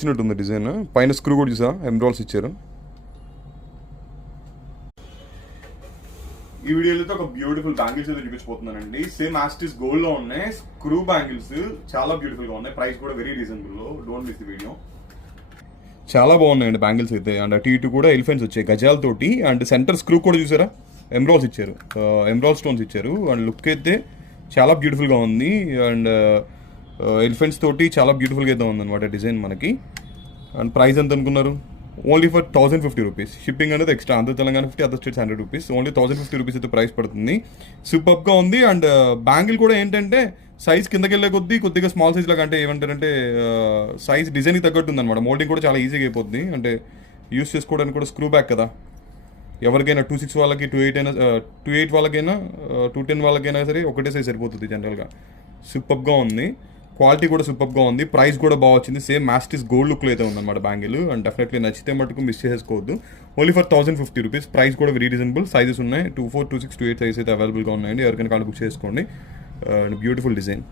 వచ్చినట్టుంది డిజైన్. పైన స్క్రూ కూడా చూసా ఎంబ్రాయిల్స్ ఇచ్చారు. ఈ వీడియోలో ఒక బ్యూటిఫుల్ బ్యాంగిల్స్ అయితే చూపించబోతున్నానండి. సేమ్ యాస్టిస్ గోల్డ్ లో ఉన్నాయి స్క్రూ బ్యాంగిల్స్, చాలా బ్యూటిఫుల్ గా ఉన్నాయి. ప్రైస్ కూడా వెరీ రీజనబుల్ లో. Don't miss the video. చాలా బాగున్నాయండి బ్యాంగిల్స్ అయితే. అండ్ అటు ఇటు కూడా ఎలిఫెంట్స్ వచ్చాయి గజాలతోటి. అండ్ సెంటర్ స్క్రూ కూడా చూసారా, ఎంబ్రాయిల్స్ ఇచ్చారు, ఎంబ్రాయిల్ స్టోన్స్ ఇచ్చారు. అండ్ లుక్ అయితే చాలా బ్యూటిఫుల్ గా ఉంది. అండ్ ఎలిఫెంట్స్ తోటి చాలా బ్యూటిఫుల్గా అయితే ఉందన్నమాట డిజైన్ మనకి. అండ్ ప్రైస్ ఎంత అనుకున్నారు? Only for 1050 rupees. షిప్పింగ్ అనేది extra. Andhra Telangana 50, other states 100 rupees. Only 1050 rupees అయితే ప్రైస్ పడుతుంది. సూపర్గా ఉంది. అండ్ బ్యాంగిల్ కూడా ఏంటంటే సైజ్ కిందకి వెళ్ళే కొద్దిగా స్మాల్ సైజ్ లాగా, అంటే ఏమంటారంటే సైజ్ డిజైన్కి తగ్గట్టు ఉందన్నమాట. మోల్డింగ్ కూడా చాలా ఈజీగా అయిపోద్ది. అంటే యూస్ చేసుకోవడానికి కూడా స్క్రూ బ్యాక్ కదా, ఎవరికైనా 26 వాళ్ళకి, 28 అయినా, 28 వాళ్ళకైనా, 210 వాళ్ళకైనా సరే ఒకటే సైజ్ సరిపోతుంది జనరల్గా. సూపర్గా ఉంది. క్వాలిటీ కూడా సూపర్గా ఉంది. ప్రైస్ కూడా బాగా వచ్చింది. సేమ్ మాస్టిస్ గోల్డ్ లుక్లో అయితే ఉందన్నమాట బ్యాంగిల్. అండ్ డెఫినెట్లీ నచ్చితే మటుకు మిస్ చేసుకోవద్దు. Only for 1050 rupees. ప్రైస్ కూడా వెరీ రీజనబుల్. సైజెస్ ఉన్నాయి 24, 26, 28 సైజ్ అయితే అవైలబుల్గా ఉన్నాయండి. ఎవరికైనా కాల్ బుక్ చేసుకోండి. Beautiful design.